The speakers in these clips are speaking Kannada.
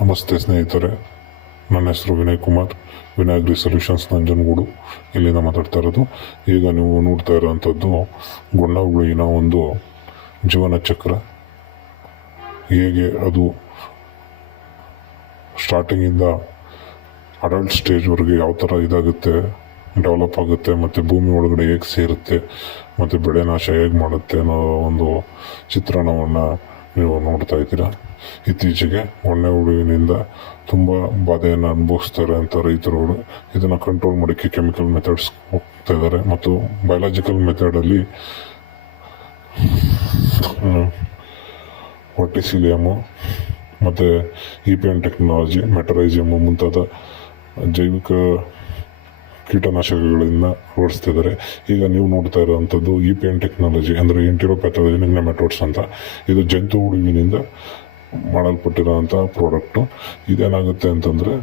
ನಮಸ್ತೆ ಸ್ನೇಹಿತರೆ, ನನ್ನ ಹೆಸರು ವಿನಯ್ ಕುಮಾರ್, ವಿನಾಯಗ್ರಿ ಸೊಲ್ಯೂಷನ್ಸ್ ನಂಜನಗೂಡು ಇಲ್ಲಿಂದ ಮಾತಾಡ್ತಾ ಇರೋದು. ಈಗ ನೀವು ನೋಡ್ತಾ ಇರೋವಂಥದ್ದು ಗೊಣ್ಣ ಹುಳುವಿನ ಒಂದು ಜೀವನ ಚಕ್ರ. ಹೇಗೆ ಅದು ಸ್ಟಾರ್ಟಿಂಗಿಂದ ಅಡಲ್ಟ್ ಸ್ಟೇಜ್ವರೆಗೆ ಯಾವ ಥರ ಇದಾಗುತ್ತೆ, ಡೆವಲಪ್ ಆಗುತ್ತೆ, ಮತ್ತು ಭೂಮಿ ಒಳಗಡೆ ಹೇಗೆ ಸೇರುತ್ತೆ, ಮತ್ತು ಬೆಳೆ ನಾಶ ಹೇಗೆ ಮಾಡುತ್ತೆ ಅನ್ನೋ ಒಂದು ಚಿತ್ರಣವನ್ನು ನೀವು ನೋಡ್ತಾ ಇದ್ದೀರಾ. ಇತ್ತೀಚೆಗೆ ಗೊಣ್ಣೆ ಹುಳುವಿನಿಂದ ತುಂಬ ಬಾಧೆಯನ್ನು ಅನುಭವಿಸ್ತಾರೆ ಅಂತ ರೈತರುಗಳು. ಇದನ್ನು ಕಂಟ್ರೋಲ್ ಮಾಡೋಕ್ಕೆ ಕೆಮಿಕಲ್ ಮೆಥಡ್ಸ್ ಹೋಗ್ತಾ ಇದ್ದಾರೆ, ಮತ್ತು ಬಯೋಲಾಜಿಕಲ್ ಮೆಥಡಲ್ಲಿ ವರ್ಟಿಸಿಲಿಯಮು ಮತ್ತು EPN ಟೆಕ್ನಾಲಜಿ, ಮೆಟರೈಜಿಯಮು ಮುಂತಾದ ಜೈವಿಕ ಕೀಟನಾಶಕಗಳಿಂದ ಅಳವಡಿಸ್ತಿದ್ದಾರೆ. ಈಗ ನೀವು ನೋಡ್ತಾ ಇರೋವಂಥದ್ದು EPN ಟೆಕ್ನಾಲಜಿ ಅಂದರೆ ಎಂಟಿರೋಪ್ಯಾಥೋಜೆನಿಕ್ ನೆಮಟೋಡ್ಸ್ ಅಂತ. ಇದು ಜಂತು ಹುಳುವಿನಿಂದ ಮಾಡಲ್ಪಟ್ಟಿರೋಂಥ ಪ್ರಾಡಕ್ಟು. ಇದೇನಾಗುತ್ತೆ ಅಂತಂದರೆ,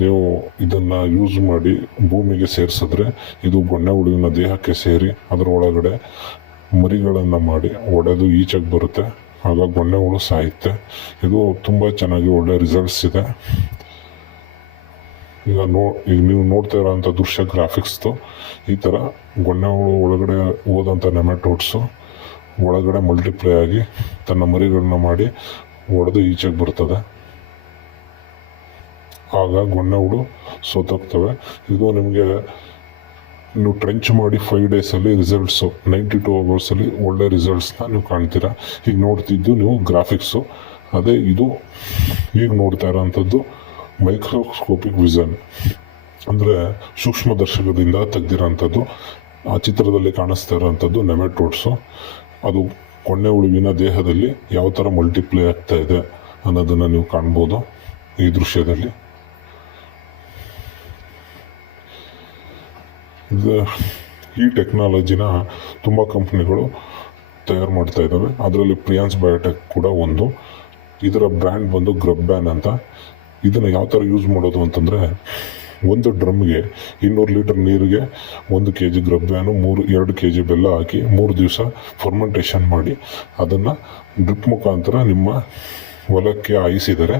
ನೀವು ಇದನ್ನು ಯೂಸ್ ಮಾಡಿ ಭೂಮಿಗೆ ಸೇರಿಸಿದ್ರೆ ಇದು ಗೊಣ್ಣೆ ಹುಳುವಿನ ದೇಹಕ್ಕೆ ಸೇರಿ ಅದರ ಒಳಗಡೆ ಮರಿಗಳನ್ನು ಮಾಡಿ ಒಡೆದು ಈಚೆಗೆ ಬರುತ್ತೆ. ಆಗ ಗೊಣ್ಣೆ ಹುಳು ಸಾಯುತ್ತೆ. ಇದು ತುಂಬ ಚೆನ್ನಾಗಿ ಒಳ್ಳೆ ರಿಸಲ್ಟ್ಸ್ ಇದೆ. ಈಗ ನೀವು ನೋಡ್ತಾ ಇರೋಂಥ ದೃಶ್ಯ ಗ್ರಾಫಿಕ್ಸ್ದು ಈ ಥರ ಗೊಣ್ಣೆ ಹುಳು ಒಳಗಡೆ ಹೋದಂಥ ನೆಮೆಟೋಡ್ಸು ಒಳಗಡೆ ಮಲ್ಟಿಪ್ಲೈ ಆಗಿ ತನ್ನ ಮರಿಗಳನ್ನ ಮಾಡಿ ಒಡೆದು ಈಚೆಗೆ ಬರ್ತದೆ. ಆಗ ಗೊಣ್ಣೆ ಹುಳು ಸೋತೋಗ್ತವೆ. ಇದು ನಿಮಗೆ ನೀವು ಟ್ರೆಂಚ್ ಮಾಡಿ 5 ಡೇಸಲ್ಲಿ ರಿಸಲ್ಟ್ಸು 92 ಅವರ್ಸಲ್ಲಿ ಒಳ್ಳೆ ರಿಸಲ್ಟ್ಸ್ನ ನೀವು ಕಾಣ್ತೀರಾ. ಈಗ ನೋಡ್ತಿದ್ದು ನೀವು ಗ್ರಾಫಿಕ್ಸು, ಅದೇ ಇದು ಈಗ ನೋಡ್ತಾ ಇರೋವಂಥದ್ದು ಮೈಕ್ರೋಸ್ಕೋಪಿಕ್ ವಿಷನ್ ಅಂದರೆ ಸೂಕ್ಷ್ಮದರ್ಶಕದಿಂದ ತೆಗೆದಿರೋಂಥದ್ದು. ಆ ಚಿತ್ರದಲ್ಲಿ ಕಾಣಿಸ್ತಾ ಇರೋವಂಥದ್ದು ನೆಮೆಟೋಡ್ಸು. ಅದು ಗೊಣ್ಣೆ ಹುಳುವಿನ ದೇಹದಲ್ಲಿ ಯಾವ ಥರ ಮಲ್ಟಿಪ್ಲೈ ಆಗ್ತಾ ಇದೆ ಅನ್ನೋದನ್ನು ನೀವು ಕಾಣ್ಬೋದು ಈ ದೃಶ್ಯದಲ್ಲಿ. ಈ ಟೆಕ್ನಾಲಜಿನ ತುಂಬ ಕಂಪ್ನಿಗಳು ತಯಾರು ಮಾಡ್ತಾ ಇದ್ದಾವೆ. ಅದರಲ್ಲಿ ಪ್ರಿಯಾನ್ಸ್ ಬಯೋಟೆಕ್ ಕೂಡ ಒಂದು. ಇದರ ಬ್ರ್ಯಾಂಡ್ ಬಂದು ಗ್ರಬ್ಬ್ಯಾನ್ ಅಂತ. ಇದನ್ನು ಯಾವ ಥರ ಯೂಸ್ ಮಾಡೋದು ಅಂತಂದರೆ, ಒಂದು ಡ್ರಮ್ಗೆ 200 ಲೀಟರ್ ನೀರಿಗೆ 1 kg ಗ್ರಬ್ಬ್ಯಾನು 2 kg ಬೆಲ್ಲ ಹಾಕಿ 3 ದಿವಸ ಫರ್ಮೆಂಟೇಷನ್ ಮಾಡಿ ಅದನ್ನು ಡ್ರಿಪ್ ಮುಖಾಂತರ ನಿಮ್ಮ ಹೊಲಕ್ಕೆ ಹಾಯಿಸಿದರೆ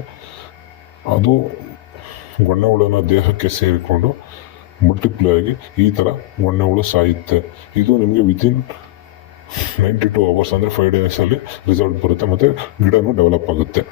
ಅದು ಗೊಣ್ಣೆ ಹುಳುವಿನ ದೇಹಕ್ಕೆ ಸೇರಿಕೊಂಡು ಮಲ್ಟಿಪ್ಲೈ ಆಗಿ ಈ ಥರ ಗೊಣ್ಣೆ ಹುಳು ಸಾಯುತ್ತೆ. ಇದು ನಿಮಗೆ ವಿತಿನ್ 92 ಅವರ್ಸ್ ಅಂದರೆ 5 ಡೇಸಲ್ಲಿ ರಿಸಲ್ಟ್ ಬರುತ್ತೆ, ಮತ್ತು ಗಿಡನೂ ಡೆವಲಪ್ ಆಗುತ್ತೆ.